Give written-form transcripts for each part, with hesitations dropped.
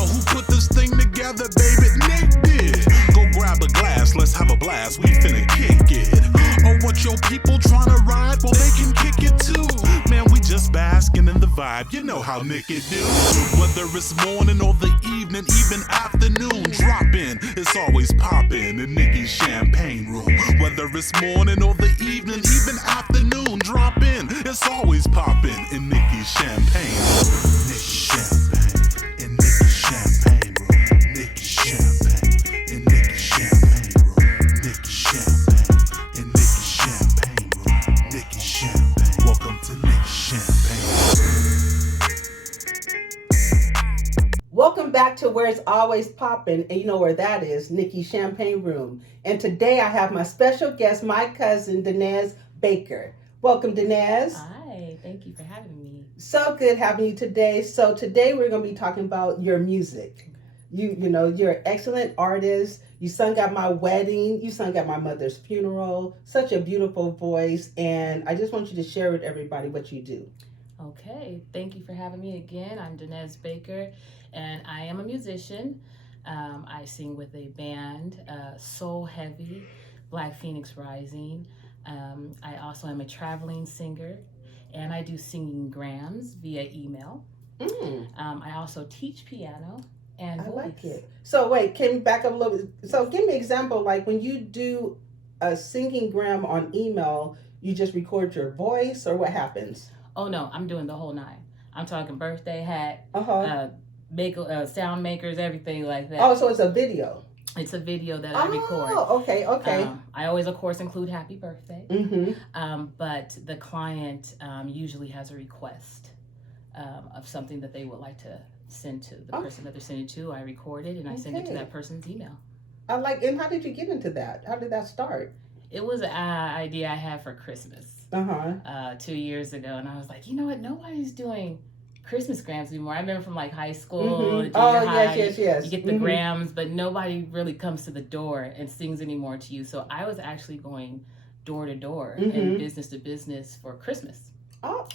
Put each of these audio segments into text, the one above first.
Yo, who put this thing together, baby? Nick did. Go grab a glass, let's have a blast. We finna kick it. Or what your people tryna ride? Well, they can kick it too. Man, we just basking in the vibe. You know how Niki do. Whether it's morning or the evening, even afternoon, drop in. It's always poppin' in Niki's champagne room. Whether it's morning or the evening, even afternoon, drop in. It's always poppin' in Niki's champagne room. Niki's champagne in Niki's champagne room. Niki's champagne in Niki's champagne room. Niki's champagne in Niki's champagne room. Niki's champagne. Welcome to Niki's champagne room. Welcome back to Where It's Always Poppin', and you know where that is, Niki's Champagne Room. And today I have my special guest, my cousin, Denez Baker. Welcome, Denez. Hi, thank you for having me. So good having you today. So today we're going to be talking about your music. You know, you're an excellent artist. You sung at my wedding. You sung at my mother's funeral. Such a beautiful voice. And I just want you to share with everybody what you do. Okay, thank you for having me again. I'm Denez Baker, and I am a musician. I sing with a band, Soul Heavy, Black Phoenix Rising. I also am a traveling singer, and I do singing grams via email. I also teach piano and voice. I like it. So wait, can you back up a little bit? So give me an example, like when you do a singing gram on email, you just record your voice, or what happens? Oh no, I'm doing the whole nine. I'm talking birthday hat, sound makers, everything like that. Oh, so it's a video. It's a video that I record. Oh, okay. I always, of course, include happy birthday. Mm-hmm. But the client usually has a request of something that they would like to send to the person that they're sending to. I record it and I send it to that person's email. And how did you get into that? How did that start? It was an idea I had for Christmas 2 years ago. And I was like, you know what? Nobody's doing Christmas grams anymore. I remember from like high school, junior high, yes. You get the grams, but nobody really comes to the door and sings anymore to you. So I was actually going door to door and business to business for Christmas. Oh.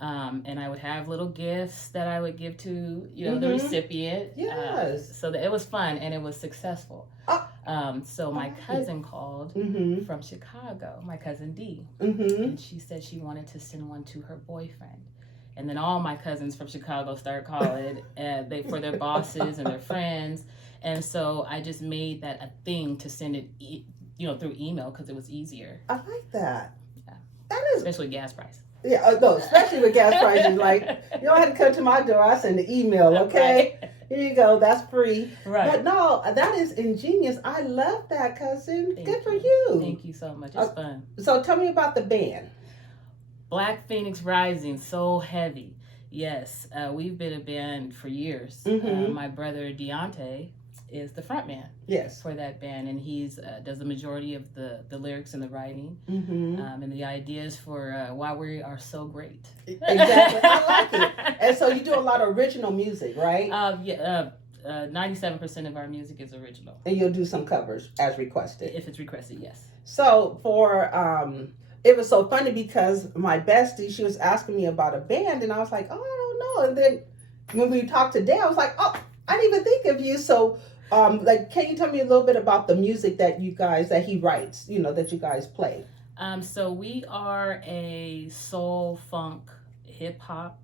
And I would have little gifts that I would give to, the recipient. Yes. So that it was fun and it was successful. So my cousin called from Chicago, my cousin D, and she said she wanted to send one to her boyfriend. And then all my cousins from Chicago started calling for their bosses and their friends. And so I just made that a thing to send it, through email because it was easier. I like that. Yeah. That is. Especially gas price. Yeah, no, especially with gas prices. Like, you don't have to come to my door. I send the email, okay? Right. Here you go. That's free. Right. But no, that is ingenious. I love that, cousin. Good for you. you. Thank you so much. It's fun. So tell me about the band. Black Phoenix Rising, Soul Heavy. Yes, we've been a band for years. My brother Deontay is the front man for that band, and he's does the majority of the lyrics and the writing and the ideas for why we are so great. Exactly. I like it. And so you do a lot of original music, right? 97% of our music is original. And you'll do some covers as requested. If it's requested, yes. So it was so funny because my bestie, she was asking me about a band, and I was like, oh, I don't know. And then when we talked today, I was like, oh, I didn't even think of you. So, can you tell me a little bit about the music that he writes, that you guys play? So we are a soul, funk, hip hop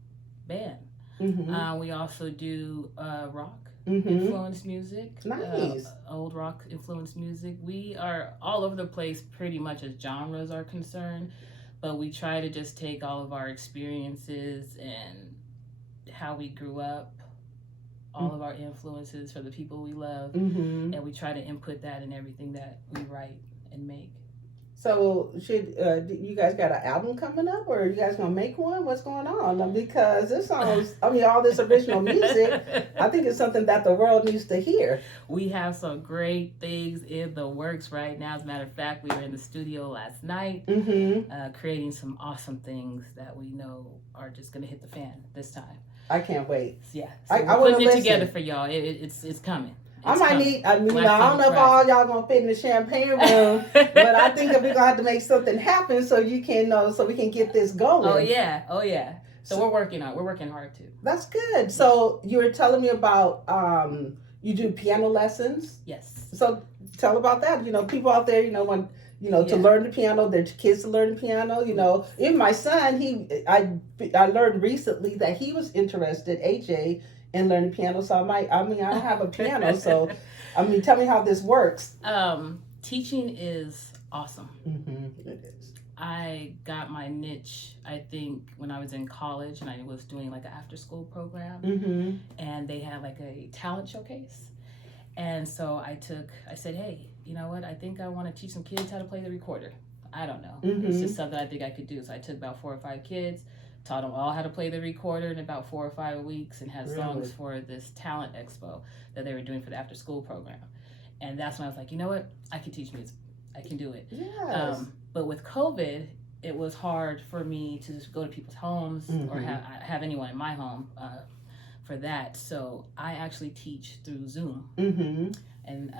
band. We also do rock. Influenced music, nice, old rock influenced music. We are all over the place pretty much as genres are concerned, but we try to just take all of our experiences and how we grew up, all of our influences for the people we love, and we try to input that in everything that we write and make. So should you guys got an album coming up, or are you guys gonna make one? What's going on? Because this sounds, all this original music, I think it's something that the world needs to hear. We have some great things in the works right now. As a matter of fact, we were in the studio last night creating some awesome things that we know are just gonna hit the fan this time. I can't wait. Yeah, so I want to put it together for y'all. It's coming. I might need, I don't know if all y'all gonna fit in the champagne room, but I think we're gonna have to make something happen so you can so we can get this going. Oh yeah. So we're working hard too. That's good. So you were telling me about you do piano lessons. Yes. So tell about that. People out there, want to learn the piano, their kids to learn the piano. Even my son, I learned recently that he was interested, AJ, in learning piano. So I don't have a piano. So tell me how this works. Teaching is awesome. Mm-hmm. It is. I got my niche, I think, when I was in college, and I was doing like an after school program, mm-hmm. and they had like a talent showcase. And so I said, hey, you know what? I think I want to teach some kids how to play the recorder. I don't know. Mm-hmm. It's just something I think I could do. So I took about 4 or 5 kids, taught them all how to play the recorder in about 4 or 5 weeks, and had songs for this talent expo that they were doing for the after school program. And that's when I was like, you know what? I can teach music. I can do it. Yes. But with COVID, it was hard for me to just go to people's homes mm-hmm. or have anyone in my home for that. So I actually teach through Zoom. Mm-hmm. And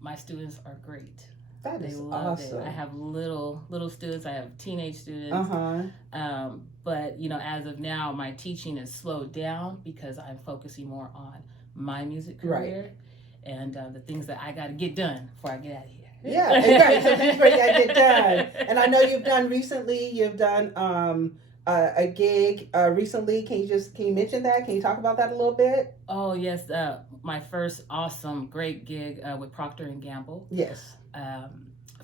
my students are great. That is love awesome. it. I have little students. I have teenage students. Uh-huh. But as of now, my teaching is slowed down because I'm focusing more on my music career and the things that I got to get done before I get out of here. Yeah, right. So things where you got to get done. And I know you've done a gig recently. Can you mention that? Can you talk about that a little bit? Oh yes, my first awesome, great gig with Procter & Gamble. Yes.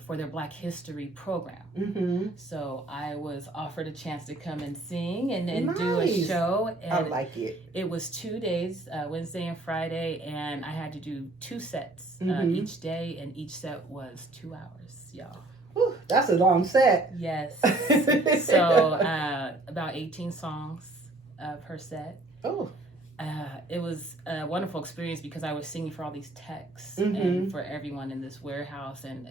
For their Black History program. Mm-hmm. So I was offered a chance to come and sing and nice. Do a show. And I like it. It was 2 days, Wednesday and Friday, and I had to do 2 sets mm-hmm. each day, and each set was 2 hours, y'all. Whew, that's a long set. Yes. So about 18 songs per set. Oh. It was a wonderful experience because I was singing for all these techs mm-hmm. and for everyone in this warehouse, and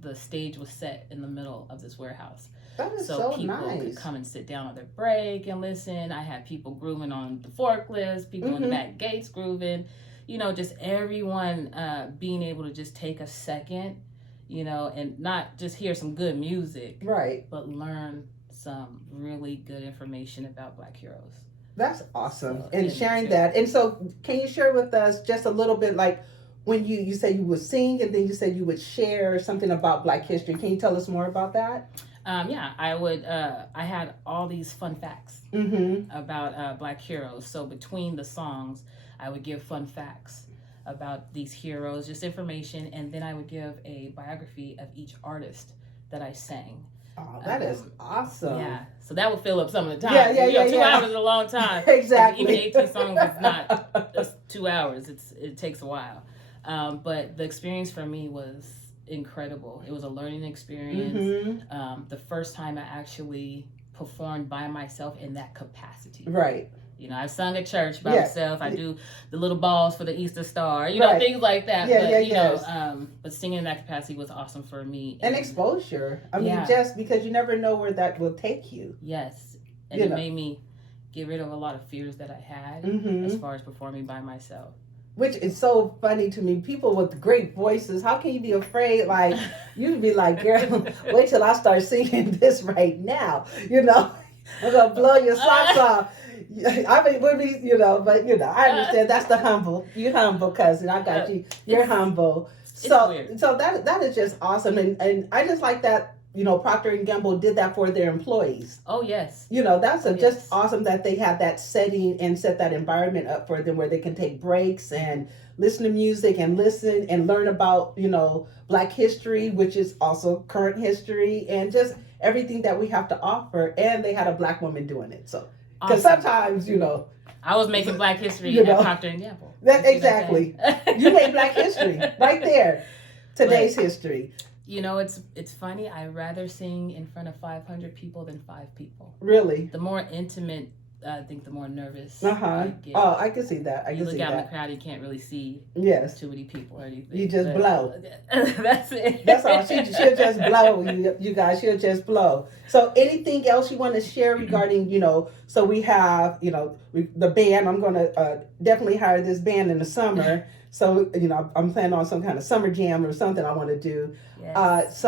the stage was set in the middle of this warehouse. That is so people nice. Could come and sit down on their break and listen. I had people grooving on the forklifts, people mm-hmm. in the back gates grooving, just everyone being able to just take a second, and not just hear some good music, right, but learn some really good information about Black heroes. That's awesome. So, and sharing that. And so can you share with us just a little bit, like when you said you would sing and then you said you would share something about Black history. Can you tell us more about that? Yeah, I would. I had all these fun facts mm-hmm. about Black heroes. So between the songs, I would give fun facts about these heroes, just information. And then I would give a biography of each artist that I sang. Oh, that is awesome. Yeah, so that would fill up some of the time. Yeah. 2 hours is a long time. Exactly. Even 18 songs is not just 2 hours. It takes a while. But the experience for me was incredible. It was a learning experience. mm-hmm. The first time I actually performed by myself in that capacity. Right. I've sung at church by myself. I do the little balls for the Easter Star, right. things like that. Yeah, but but singing in that capacity was awesome for me. And exposure. Just because you never know where that will take you. Yes. And it made me get rid of a lot of fears that I had mm-hmm. as far as performing by myself. Which is so funny to me. People with great voices, how can you be afraid? Like, you'd be like, girl, wait till I start singing this right now. I'm going to blow your socks off. I mean, I understand that's the humble. You're humble, cousin. I got you. You're humble. So that is just awesome. And I just like that, Procter & Gamble did that for their employees. Oh, yes. That's just awesome that they have that setting and set that environment up for them where they can take breaks and listen to music and listen and learn about, Black history, which is also current history, and just everything that we have to offer. And they had a Black woman doing it. So, because sometimes, I was making Black history at Procter & Gamble. Exactly. You made Black history right there. Today's history. It's funny. I'd rather sing in front of 500 people than 5 people. Really? The more intimate, I think, the more nervous I get. Oh, I can see that. You look out in the crowd, you can't really see too many people or anything. You just blow. That's it. That's all. She'll just blow. You guys, she'll just blow. So anything else you want to share regarding, so we have, the band. I'm going to definitely hire this band in the summer. So, I'm planning on some kind of summer jam or something I want to do. Yes.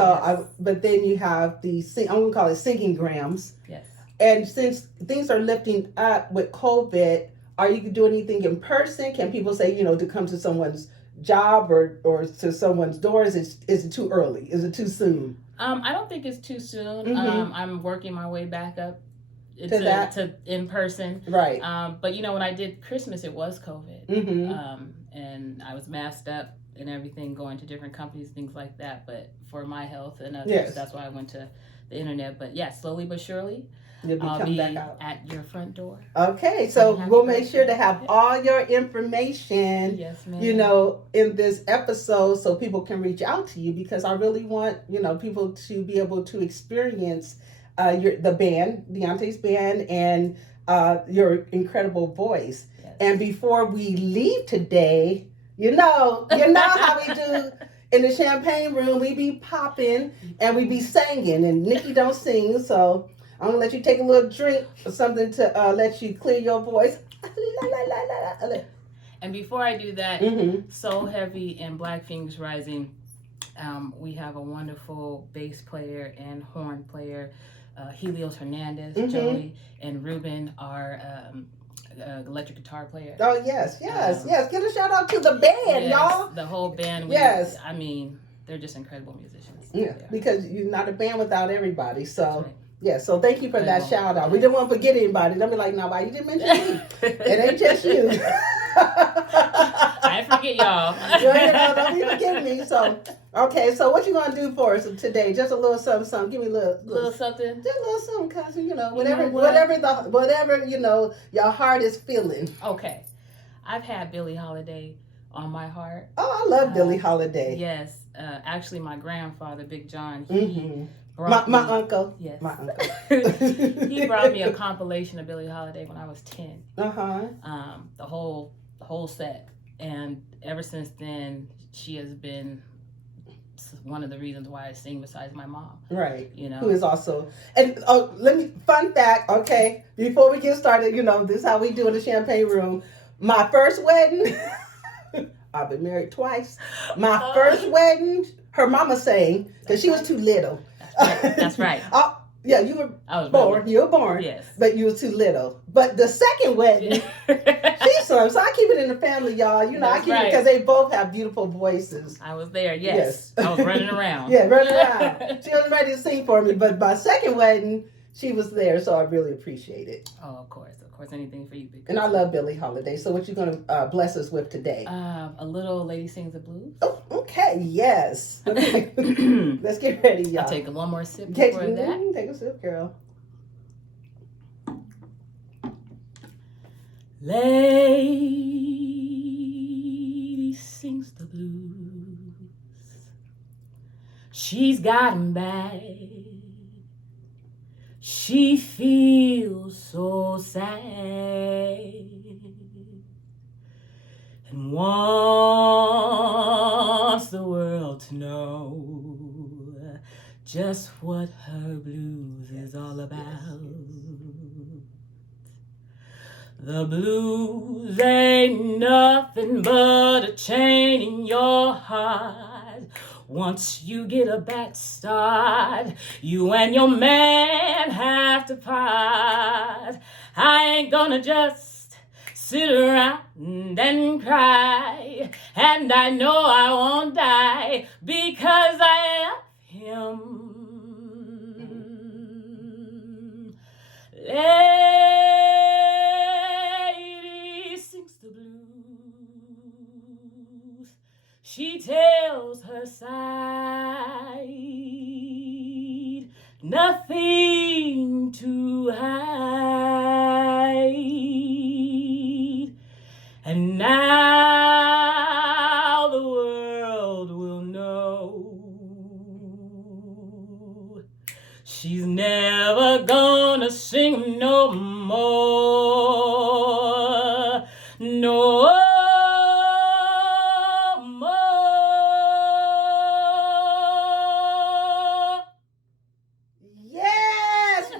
But then you have I'm going to call it Singing Grams. Yes. And since things are lifting up with COVID, are you doing anything in person? Can people say, to come to someone's job or to someone's doors? Is it too early? Is it too soon? I don't think it's too soon. Mm-hmm. I'm working my way back up to in person. Right. But when I did Christmas, it was COVID. Mm-hmm. And I was masked up and everything, going to different companies, things like that. But for my health and others, yes. That's why I went to the internet. But yeah, slowly but surely, I'll be back out at your front door. Okay, so we'll make sure to have all your information, yes, ma'am. In this episode so people can reach out to you, because I really want, people to be able to experience the band, Deontay's band, and your incredible voice. Yes. And before we leave today, you know how we do in the champagne room, we be popping and we be singing, and Niki don't sing, so I'm going to let you take a little drink or something to let you clear your voice. And before I do that, mm-hmm. Soul Heavy and Black Phoenix Rising, we have a wonderful bass player and horn player, Helios Hernandez, mm-hmm. Joey, and Ruben, our electric guitar player. Oh, yes. Give a shout out to the band, y'all. The whole band. Yes. They're just incredible musicians. Yeah, because you're not a band without everybody, so... That's right. Yeah, so thank you for that shout out. We didn't want to forget anybody. They'll be like, no, why you didn't mention me? It ain't just you. I forget y'all. Don't be forgetting me. So, okay, so what you gonna do for us today? Just a little something. Give me a little something. Just a little something, cousin. Whatever your heart is feeling. Okay, I've had Billie Holiday on my heart. Oh, I love Billie Holiday. Yes, actually, my grandfather, Big John, he. My uncle. Yes. My uncle. He brought me a compilation of Billie Holiday when I was 10. Uh-huh. The whole set. And ever since then, she has been one of the reasons why I sing besides my mom. Right. Who is also, and fun fact, okay, before we get started, this is how we do in the champagne room. My first wedding, I've been married twice. My first wedding, her mama sang, because she was too little. That's right. Yeah, you were born. You were born. Yes. But you were too little. But the second wedding, she sung. So I keep it in the family, y'all. I keep it because they both have beautiful voices. I was there, yes. I was running around. Yeah, running around. She wasn't ready to sing for me, but my second wedding, she was there, so I really appreciate it. Oh, of course, anything for you. And I love Billie Holiday. So what you going to bless us with today? A little Lady Sings the Blues. Oh, okay, yes. Okay. Let's get ready, y'all. I'll take one more sip before that. Take a sip, girl. Lady sings the blues. She's got 'em bad. She feels so sad and wants the world to know just what her blues is all about. The blues ain't nothing but a chain in your heart. Once you get a bad start, you and your man have to part. I ain't gonna just sit around and cry, and I know I won't die because I love him. Lady sings the blues. She tells her side, nothing to hide. And now the world will know she's never gonna sing no more. No more. Yes.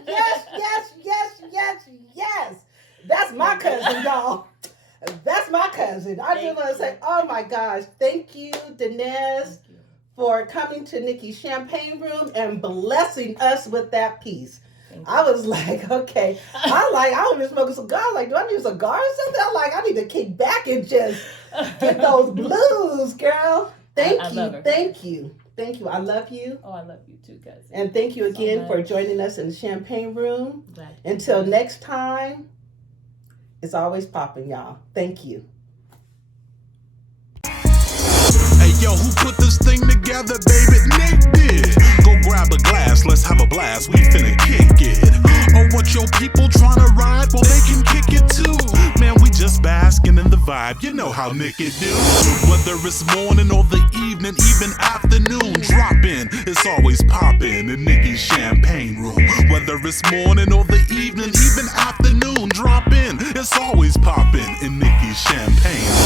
That's my cousin, y'all. That's my cousin. I just want to say, oh my gosh, thank you, Dinesh, for coming to Niki's Champagne Room and blessing us with that piece. I was like, okay. I was just smoking cigars. Like, do I need a cigar or something? I need to kick back and just get those blues, girl. Thank you. I love you. Oh, I love you too, cousin. And thank you again for joining us in the champagne room. Until next time, it's always popping, y'all. Thank you. Hey, yo, who put this thing together, baby? Nick did. Go grab a glass, let's have a blast. We finna kick it. Oh, what your people tryna ride? Well, they can kick it too. Man, we just basking in the vibe. You know how Niki do. Whether it's morning or the evening, even afternoon, drop in. It's always poppin' in Niki's champagne room. Whether it's morning or the evening, even afternoon, drop in. It's always poppin' in Niki's champagne room.